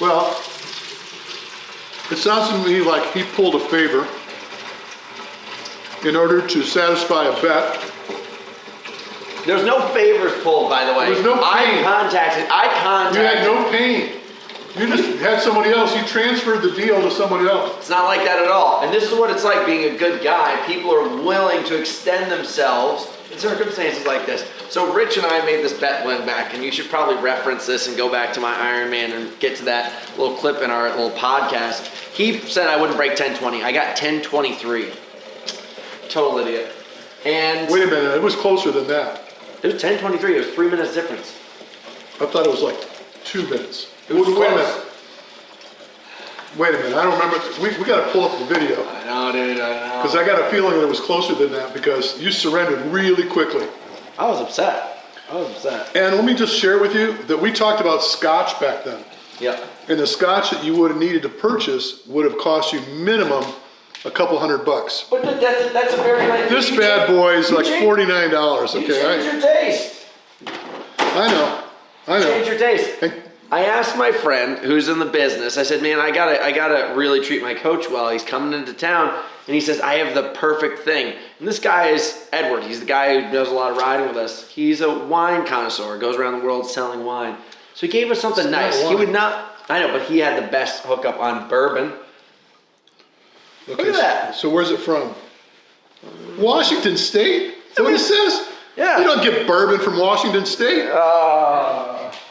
Well, it sounds to me like he pulled a favor in order to satisfy a bet. There's no favors pulled, by the way. There's no pain. You had no pain. You just had somebody else. You transferred the deal to somebody else. It's not like that at all. And this is what it's like being a good guy. People are willing to extend themselves in circumstances like this. So Rich and I made this bet went back, and you should probably reference this and go back to my Ironman and get to that little clip in our little podcast. He said I wouldn't break 10:20. I got 10:23. Total idiot. And wait a minute, it was closer than that. It was 10:23. It was 3 minutes difference. I thought it was like 2 minutes. It was wait close. a minute. Wait a minute, I don't remember. We got to pull up the video. I know, dude, I know. Because I got a feeling that it was closer than that because you surrendered really quickly. I was upset. And let me just share with you that we talked about scotch back then. Yep. And the scotch that you would have needed to purchase would have cost you minimum a couple $100. But that's a very nice... This bad boy is like $49, okay? You changed your taste. I know. Change your taste. And I asked my friend who's in the business, I said, man, I gotta really treat my coach well. He's coming into town, and he says, I have the perfect thing. And this guy is Edward. He's the guy who does a lot of riding with us. He's a wine connoisseur, goes around the world selling wine. So he gave us something nice. He would not, I know, but he had the best hookup on bourbon. okay, Look at that. So where's it from? Washington State? Is that what it says? Yeah. You don't get bourbon from Washington State.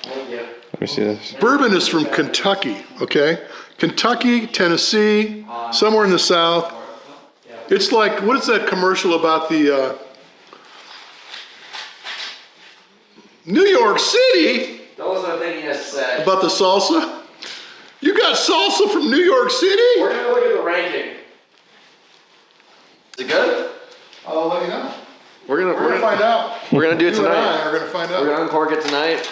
Thank you. Let me see this. Bourbon is from Kentucky, okay? Kentucky, Tennessee, somewhere in the South. It's like, what is that commercial about the New York City? Those are the things he has to say. About the salsa? You got salsa from New York City? We're gonna look at the ranking. Is it good? I'll let you know. We're gonna find out. We're gonna do it You and tonight. I are gonna find out. We're gonna uncork it tonight.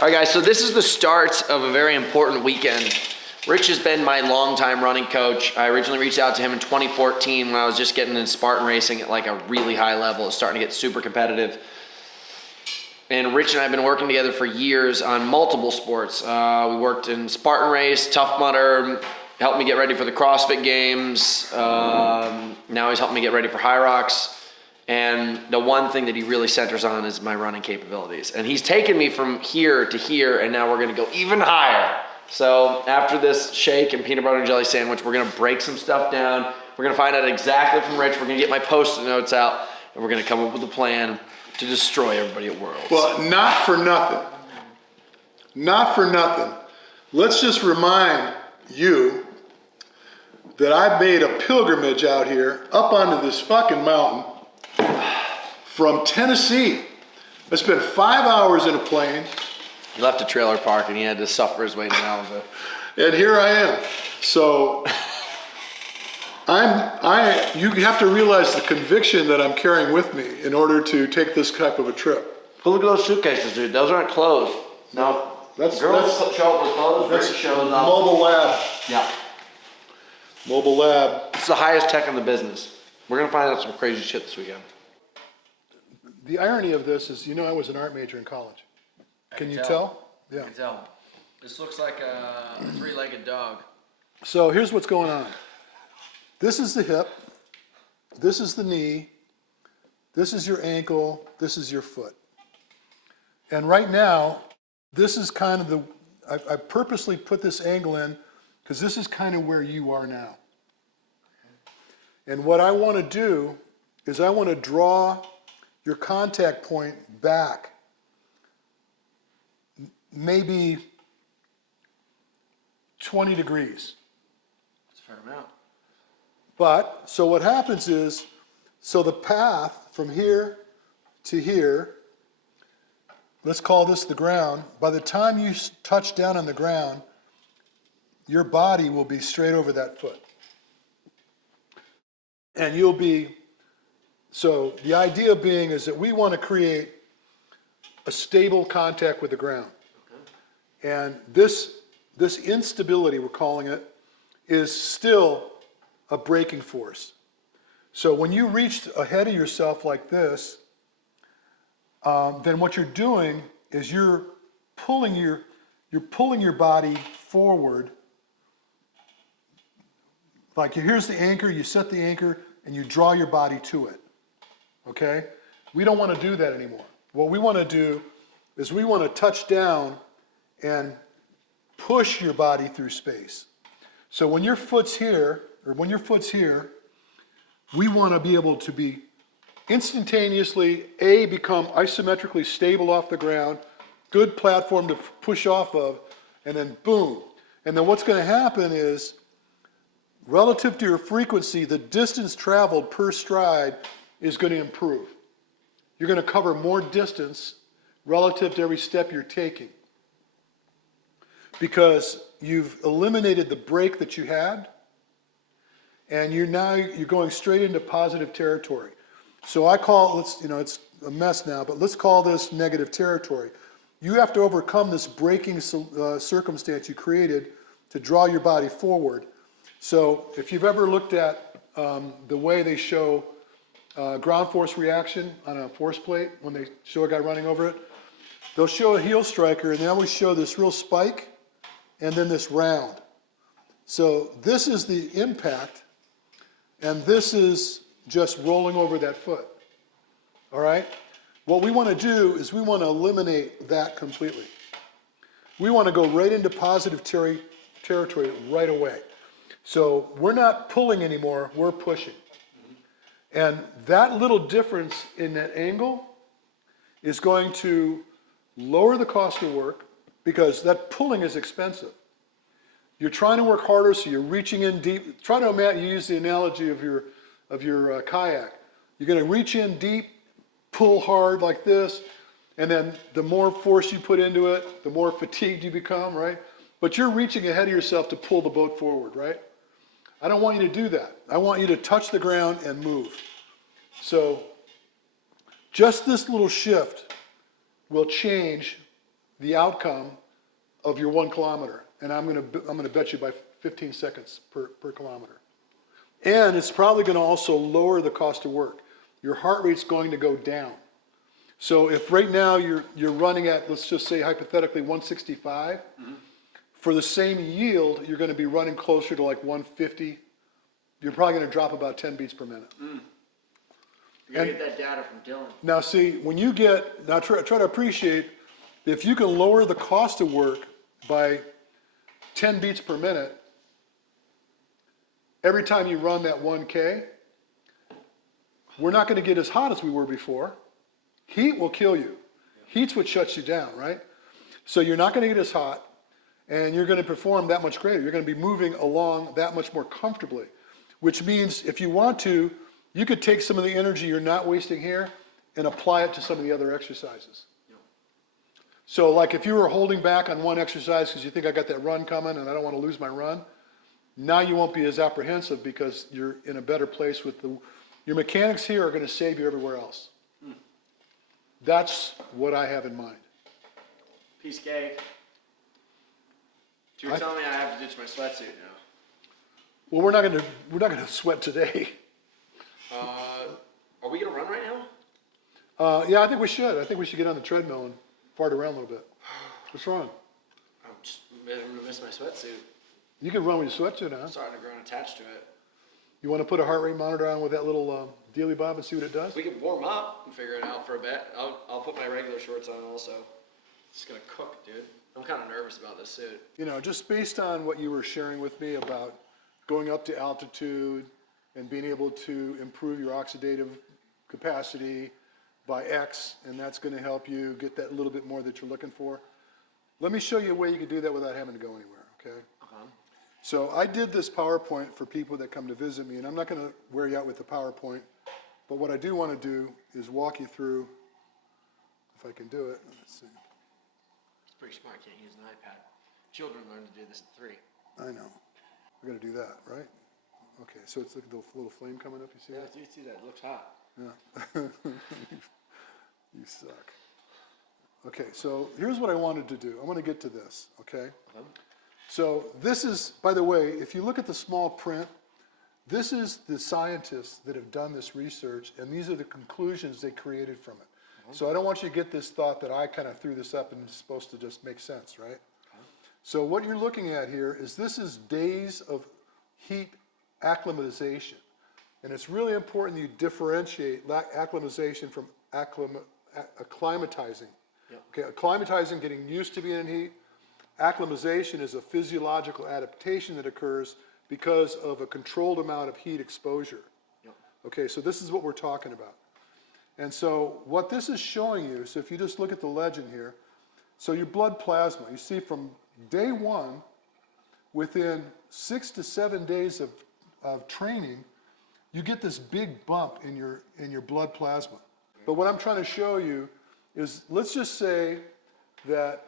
All right, guys, so this is the start of a very important weekend. Rich has been my longtime running coach. I originally reached out to him in 2014 when I was just getting into Spartan racing at like a really high level. It's starting to get super competitive. And Rich and I have been working together for years on multiple sports. We worked in Spartan race, Tough Mudder, helped me get ready for the CrossFit Games. Now he's helping me get ready for Hyrox. And the one thing that he really centers on is my running capabilities. And he's taken me from here to here, and now we're gonna go even higher. So after this shake and peanut butter and jelly sandwich, we're gonna break some stuff down. We're gonna find out exactly from Rich. We're gonna get my Post-it notes out, and we're gonna come up with a plan to destroy everybody at Worlds. Well, not for nothing. Not for nothing. Let's just remind you that I made a pilgrimage out here up onto this fucking mountain from Tennessee. I spent 5 hours in a plane. He left a trailer park and he had to suffer his way to Malibu. And here I am. So you have to realize the conviction that I'm carrying with me in order to take this type of a trip. But look at those suitcases, dude. Those aren't clothes. No. That's show up with clothes. Rich shows up. Mobile lab. Yeah. Mobile lab. It's the highest tech in the business. We're gonna find out some crazy shit this weekend. The irony of this is, I was an art major in college. Can you tell? Yeah. I can tell. This looks like a three-legged dog. So here's what's going on. This is the hip. This is the knee. This is your ankle. This is your foot. And right now, this is kind of I purposely put this angle in because this is kind of where you are now. And what I want to do is I want to draw your contact point back maybe 20 degrees. That's a fair amount. But, so what happens is, so the path from here to here, let's call this the ground. By the time you touch down on the ground, your body will be straight over that foot. And you'll be, so the idea being is that we want to create a stable contact with the ground. And this instability, we're calling it, is still a braking force. So when you reach ahead of yourself like this, then what you're doing is you're pulling your body forward. Like here's the anchor, you set the anchor, and you draw your body to it. Okay? We don't want to do that anymore. What we want to do is we want to touch down and push your body through space. So when your foot's here, or when your foot's here, we want to be able to be instantaneously, become isometrically stable off the ground, good platform to push off of, and then boom. And then what's going to happen is, relative to your frequency, the distance traveled per stride is going to improve. You're going to cover more distance relative to every step you're taking, because you've eliminated the break that you had, and you're going straight into positive territory. So I call it, it's a mess now, but let's call this negative territory. You have to overcome this braking circumstance you created to draw your body forward. So if you've ever looked at the way they show ground force reaction on a force plate, when they show a guy running over it, they'll show a heel striker, and they always show this real spike and then this round. So this is the impact, and this is just rolling over that foot. All right? What we want to do is we want to eliminate that completely. We want to go right into positive territory right away. So we're not pulling anymore, we're pushing. And that little difference in that angle is going to lower the cost of work, because that pulling is expensive. You're trying to work harder, so you're reaching in deep. Try to imagine, you use the analogy of your kayak. You're going to reach in deep, pull hard like this, and then the more force you put into it, the more fatigued you become, right? But you're reaching ahead of yourself to pull the boat forward, right? I don't want you to do that. I want you to touch the ground and move. So just this little shift will change the outcome of your 1 kilometer. And I'm going to bet you by 15 seconds per kilometer. And it's probably going to also lower the cost of work. Your heart rate's going to go down. So if right now you're running at, let's just say hypothetically 165, for the same yield, you're going to be running closer to like 150. You're probably going to drop about 10 beats per minute. You're going to get that data from Dylan. Now see, when you try to appreciate, if you can lower the cost of work by 10 beats per minute, every time you run that 1K, we're not going to get as hot as we were before. Heat will kill you. Heat's what shuts you down, right? So you're not going to get as hot, and you're going to perform that much greater. You're going to be moving along that much more comfortably, which means if you want to, you could take some of the energy you're not wasting here and apply it to some of the other exercises. So like if you were holding back on one exercise because you think I got that run coming and I don't want to lose my run, now you won't be as apprehensive because you're in a better place with your mechanics here are going to save you everywhere else. That's what I have in mind. Piece cake. So you're telling me I have to ditch my sweatsuit now? Well, we're not going to sweat today. Are we going to run right now? Yeah, I think we should. I think we should get on the treadmill and fart around a little bit. What's wrong? I'm going to miss my sweatsuit. You can run with your sweatsuit on. I'm starting to grow attached to it. You want to put a heart rate monitor on with that little dealy bob and see what it does? We can warm up and figure it out for a bit. I'll put my regular shorts on also. It's going to cook, dude. I'm kind of nervous about this suit. You know, just based on what you were sharing with me about going up to altitude and being able to improve your oxidative capacity by X, and that's going to help you get that little bit more that you're looking for. Let me show you a way you can do that without having to go anywhere, okay? So I did this PowerPoint for people that come to visit me, and I'm not going to wear you out with the PowerPoint, but what I do want to do is walk you through, if I can do it. Let's see. It's pretty smart. Can't use an iPad. Children learn to do this at 3. I know. We're going to do that, right? Okay, so it's like the little flame coming up, you see that? Yeah, you see that. It looks hot. Yeah. You suck. Okay, so here's what I wanted to do. I want to get to this, okay? So this is, by the way, if you look at the small print, this is the scientists that have done this research, and these are the conclusions they created from it. So I don't want you to get this thought that I kind of threw this up and it's supposed to just make sense, right? So what you're looking at here is this is days of heat acclimatization. And it's really important that you differentiate acclimatization from acclimatizing. Yep. Okay, acclimatizing, getting used to being in heat. Acclimatization is a physiological adaptation that occurs because of a controlled amount of heat exposure. Yep. Okay, so this is what we're talking about. And so what this is showing you, so if you just look at the legend here, so your blood plasma, you see from day one, within 6 to 7 days of training, you get this big bump in your blood plasma. But what I'm trying to show you is, let's just say that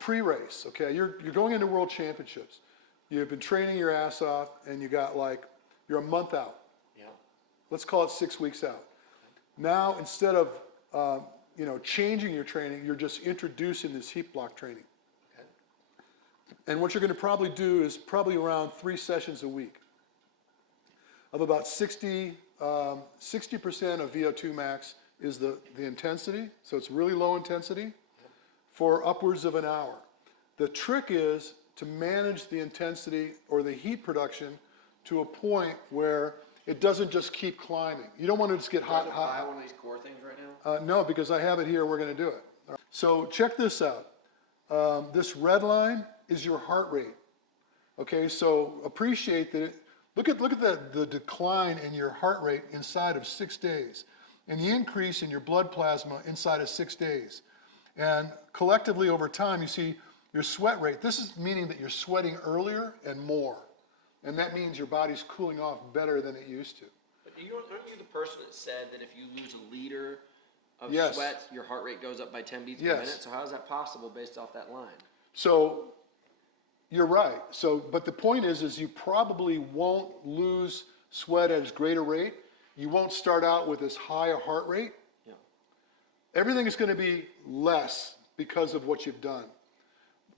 pre-race, okay, you're going into World Championships. You've been training your ass off, and you're a month out. Yeah. Let's call it 6 weeks out. Now, instead of changing your training, you're just introducing this heat block training. Okay. And what you're going to probably do is probably around 3 sessions a week of about 60% of VO2 max is the intensity, so it's really low intensity, for upwards of an hour. The trick is to manage the intensity or the heat production to a point where it doesn't just keep climbing. You don't want to just get hot. Buy one of these core things right now? No, because I have it here, we're going to do it. So check this out. This red line is your heart rate. Okay, so appreciate that. Look at the decline in your heart rate inside of 6 days, and the increase in your blood plasma inside of 6 days. And collectively over time, you see your sweat rate. This is meaning that you're sweating earlier and more. And that means your body's cooling off better than it used to. But aren't you the person that said that if you lose a liter of Yes. sweat, your heart rate goes up by 10 beats per Yes. minute? So how is that possible based off that line? So you're right. So, but the point is you probably won't lose sweat at as great a rate. You won't start out with as high a heart rate. Yeah. Everything is going to be less because of what you've done.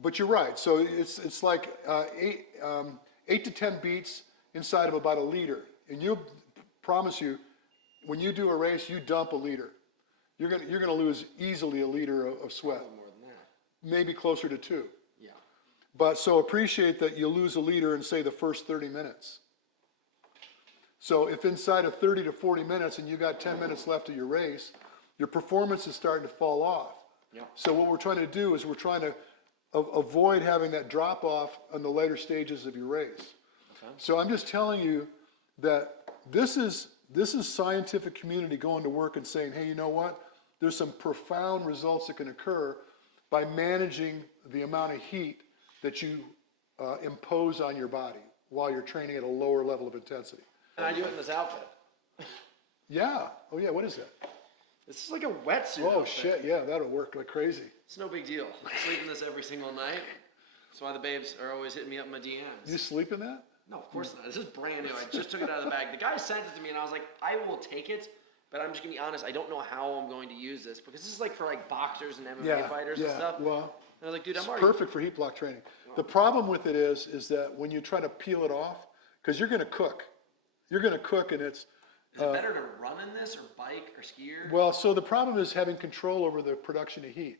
But you're right. So it's like 8 to 10 beats inside of about a liter. And you'll promise you, when you do a race, you dump a liter. You're gonna lose easily a liter of sweat. More than that. Maybe closer to 2. Yeah. But so appreciate that you lose a liter in, say, the first 30 minutes. So if inside of 30 to 40 minutes and you got 10 minutes left of your race, your performance is starting to fall off. Yeah. So what we're trying to do is we're trying to avoid having that drop off on the later stages of your race. Okay. So I'm just telling you that this is scientific community going to work and saying, hey, you know what? There's some profound results that can occur by managing the amount of heat that you impose on your body while you're training at a lower level of intensity. And I do it in this outfit. Yeah. Oh yeah, what is that? This is like a wetsuit. Oh outfit. shit, yeah, that'll work like crazy. It's no big deal. I sleep in this every single night. That's why the babes are always hitting me up in my DMs. You sleep in that? No, of course not. This is brand new. I just took it out of the bag. The guy sent it to me, and I was like, I will take it, but I'm just gonna be honest. I don't know how I'm going to use this because this is like for like boxers and MMA fighters and stuff. Well, and I was like, dude, I'm it's already perfect for heat block training. The problem with it is that when you try to peel it off, because you're gonna cook, and it's. Is it better to run in this or bike or skier? Well, so the problem is having control over the production of heat.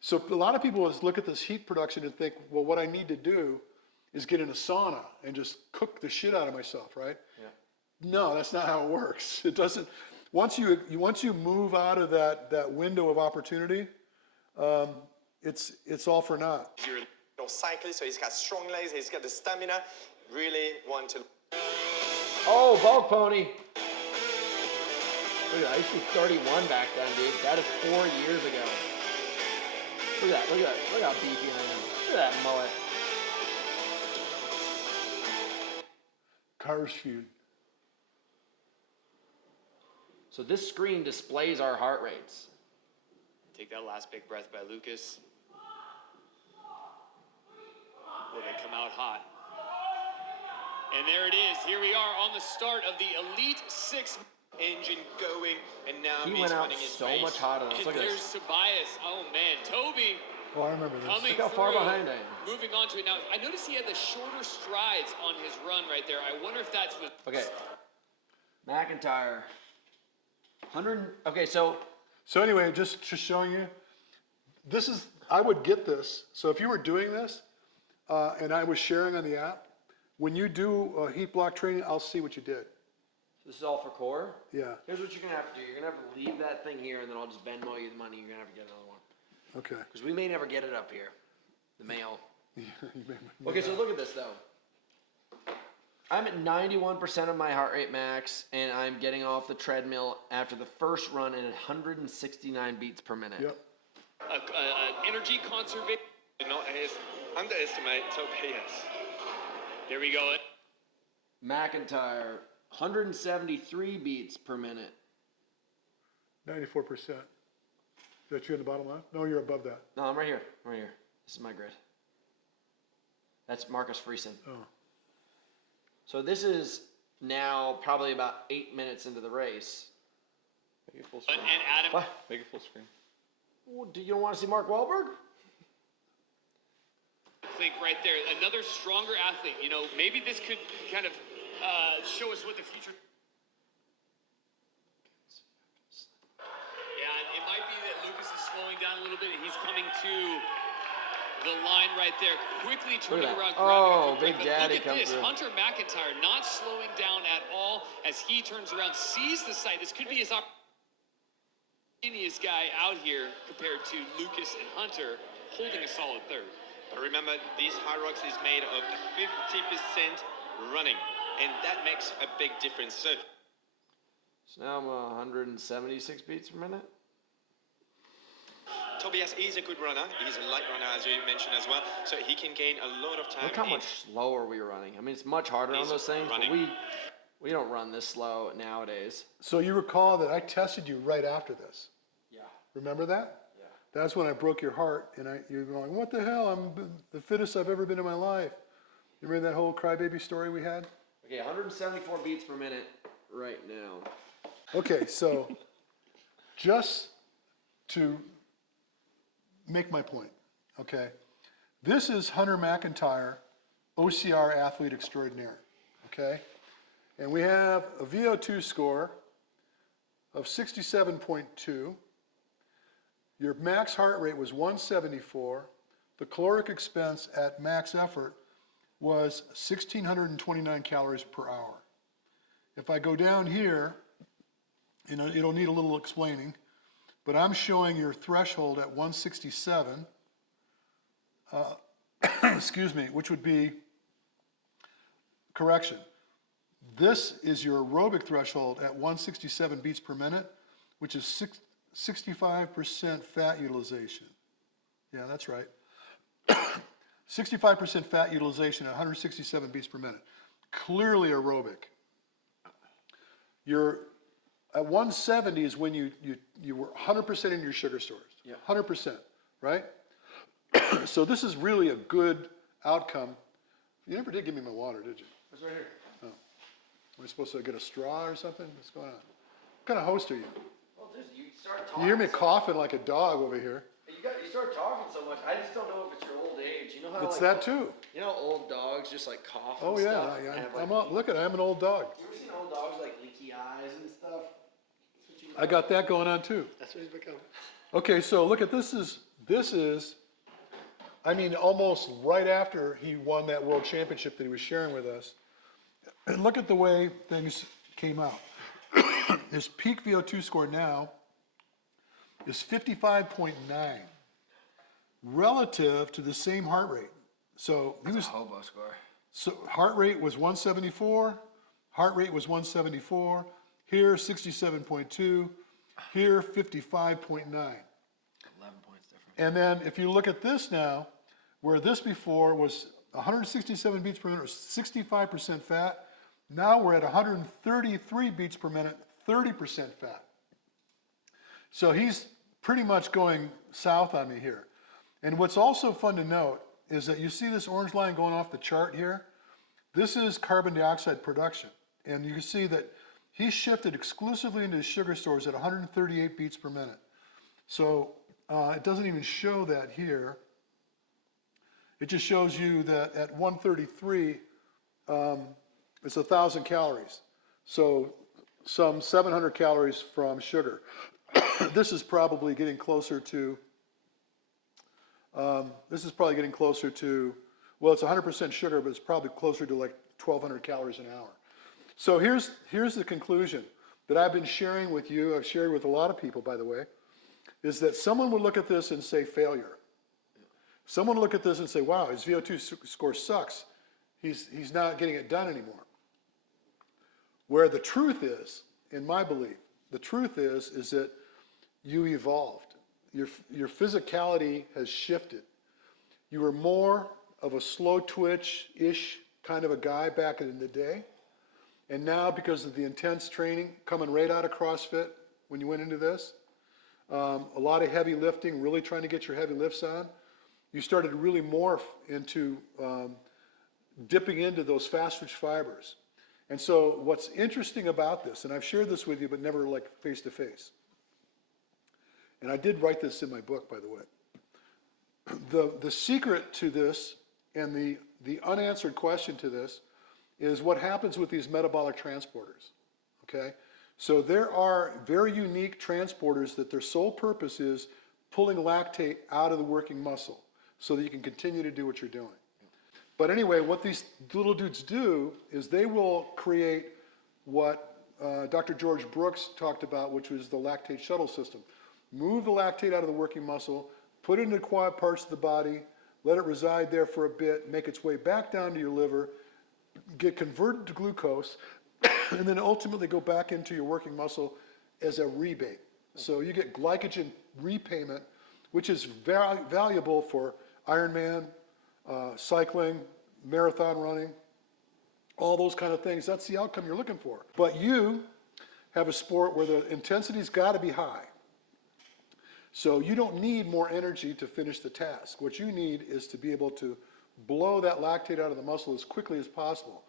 So a lot of people look at this heat production and think, well, what I need to do is get in a sauna and just cook the shit out of myself, right? Yeah. No, that's not how it works. It doesn't. Once you move out of that window of opportunity, it's all for naught. You're cyclist, so he's got strong legs, he's got the stamina. Really want to. Oh, bulk pony. Look at that. I used to be 31 back then, dude. That is 4 years ago. Look at that. Look at that. Look how beefy I am. Look at that mullet. Cars feud. So this screen displays our heart rates. Take that last big breath by Lucas. Will they come out hot? And there it is. Here we are on the start of the Elite 6 engine going, and now He he's went out running his so race. much hotter than us. Look at There's this. Tobias. Oh man, Toby Oh, I remember this. coming Look how far through, behind I am. moving on to it now. I noticed he had the shorter strides on his run right there. I wonder if that's what. Okay. McIntyre. 100. Okay, so So anyway, just showing you, this is, I would get this. So if you were doing this, and I was sharing on the app, when you do heat block training, I'll see what you did. this is all for core. Yeah. Here's what you're gonna have to do. You're gonna have to leave that thing here, and then I'll just Venmo you the money. You're gonna have to get another one Okay. because we may never get it up here. The mail. You may- Okay, so look at this though. I'm at 91% of my heart rate max, and I'm getting off the treadmill after the first run at 169 beats per minute. Yep. Energy conservation. Do not underestimate Tobias. There we go. McIntyre, 173 beats per minute. 94%. Is that you in the bottom left? No, you're above that. No, I'm right here. I'm right here. This is my grid. That's Marcus Friesen. Oh. So this is now probably about 8 minutes into the race. Make it full screen. And Adam. What? Make it full screen. Well, do you want to see Mark Wahlberg? Think right there, another stronger athlete. You know, maybe this could kind of show us what the future. Yeah, it might be that Lucas is slowing down a little bit, and he's coming to the line right there, quickly turning that. around, Oh, grabbing a quick Big break. But Daddy look at come this, through. Hunter McIntyre not slowing down at all as he turns around, sees the sight. This could be his opportunity guy out here compared to Lucas and Hunter, holding a solid third. But remember, this Hyrox is made of 50% running, and that makes a big difference. So So now I'm 176 beats per minute. Tobias is a good runner. He's a light runner, as you mentioned as well. So he can gain a lot of time. Look how in- much slower we were running. I mean, it's much harder on He's those things, but running. we don't run this slow nowadays. So you recall that I tested you right after this. Yeah. Remember that? Yeah. That's when I broke your heart, and you're going, what the hell? I'm the fittest I've ever been in my life. You remember that whole crybaby story we had? Okay, 174 beats per minute right now. Okay, so just to make my point, okay? This is Hunter McIntyre, OCR athlete extraordinaire, okay? And we have a VO2 score of 67.2. Your max heart rate was 174. The caloric expense at max effort was 1,629 calories per hour. If I go down here, you know, it'll need a little explaining, but I'm showing your threshold at 167, excuse me, which would be, correction, this is your aerobic threshold at 167 beats per minute, which is 65% fat utilization. Yeah, that's right. 65% fat utilization at 167 beats per minute. Clearly aerobic. You're at 170 is when you were 100% in your sugar stores. Yeah. 100%, right? So this is really a good outcome. You never did give me my water, did you? It's right here. Am I supposed to get a straw or something? What's going on? What kind of host are you? Well, just you start You talking. hear me so coughing like a dog over here. You start talking so much. I just don't know if it's your old age. You know how It's like, that too. You know, old dogs just like cough. Oh and yeah, stuff, and have, like, look at it, I'm an old dog. You ever seen old dogs like leaky eyes and stuff? That's what you I got that going on too. That's what he's become. Okay, so look at this is, I mean, almost right after he won that world championship that he was sharing with us. And look at the way things came out. His peak VO2 score now is 55.9 relative to the same heart rate. So he was, Hobo score. so heart rate was 174, heart rate was 174, here 67.2, here 55.9. 11 points different. And then if you look at this now, where this before was 167 beats per minute or 65% fat, now we're at 133 beats per minute, 30% fat. So he's pretty much going south on me here. And what's also fun to note is that you see this orange line going off the chart here. This is carbon dioxide production. And you can see that He shifted exclusively into his sugar stores at 138 beats per minute. So it doesn't even show that here. It just shows you that at 133, it's 1,000 calories. So some 700 calories from sugar. This is probably getting closer to, well, it's 100% sugar, but it's probably closer to like 1,200 calories an hour. So here's the conclusion that I've been sharing with you, I've shared with a lot of people, by the way, is that someone would look at this and say failure. Someone would look at this and say, wow, his VO2 score sucks. He's not getting it done anymore. Where the truth is, in my belief, the truth is that you evolved. Your physicality has shifted. You were more of a slow twitch-ish kind of a guy back in the day. And now, because of the intense training coming right out of CrossFit when you went into this, a lot of heavy lifting, really trying to get your heavy lifts on, you started to really morph into dipping into those fast-twitch fibers. And so what's interesting about this, and I've shared this with you, but never like face-to-face, and I did write this in my book, by the way, the secret to this and the unanswered question to this is what happens with these metabolic transporters, okay? So there are very unique transporters that their sole purpose is pulling lactate out of the working muscle so that you can continue to do what you're doing. But anyway, what these little dudes do is they will create what Dr. George Brooks talked about, which was the lactate shuttle system. Move the lactate out of the working muscle, put it into the quiet parts of the body, let it reside there for a bit, make its way back down to your liver, get converted to glucose, and then ultimately go back into your working muscle as a rebate. So you get glycogen repayment, which is very valuable for Ironman, cycling, marathon running, all those kind of things. That's the outcome you're looking for. But you have a sport where the intensity's got to be high. So you don't need more energy to finish the task. What you need is to be able to blow that lactate out of the muscle as quickly as possible.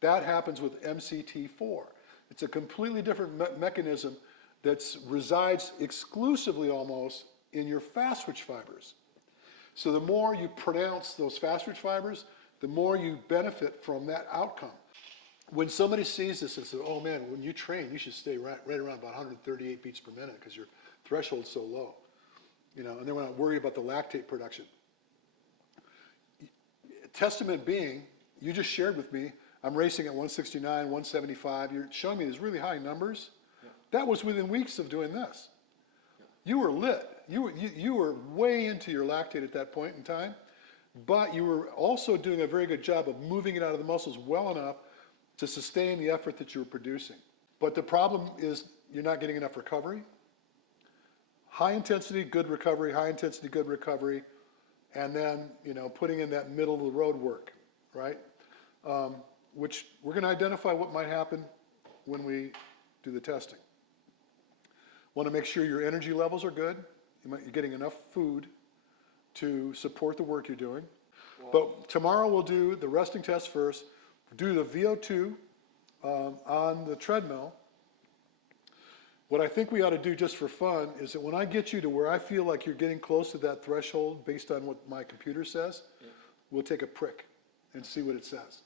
That happens with MCT4. It's a completely different mechanism that resides exclusively almost in your fast-twitch fibers. So the more you pronounce those fast-twitch fibers, the more you benefit from that outcome. When somebody sees this and says, oh man, when you train, you should stay right around about 138 beats per minute because your threshold's so low. You know, and then we're not worried about the lactate production. Testament being, you just shared with me, I'm racing at 169, 175. You're showing me these really high numbers. Yeah. That was within weeks of doing this. Yeah. You were lit. You were way into your lactate at that point in time, but you were also doing a very good job of moving it out of the muscles well enough to sustain the effort that you were producing. But the problem is you're not getting enough recovery. High intensity, good recovery, high intensity, good recovery, and then, you know, putting in that middle of the road work, right? Which we're going to identify what might happen when we do the testing. Want to make sure your energy levels are good. You're getting enough food to support the work you're doing. But tomorrow we'll do the resting test first, do the VO2 on the treadmill. What I think we ought to do just for fun is that when I get you to where I feel like you're getting close to that threshold based on what my computer says, we'll take a prick and see what it says.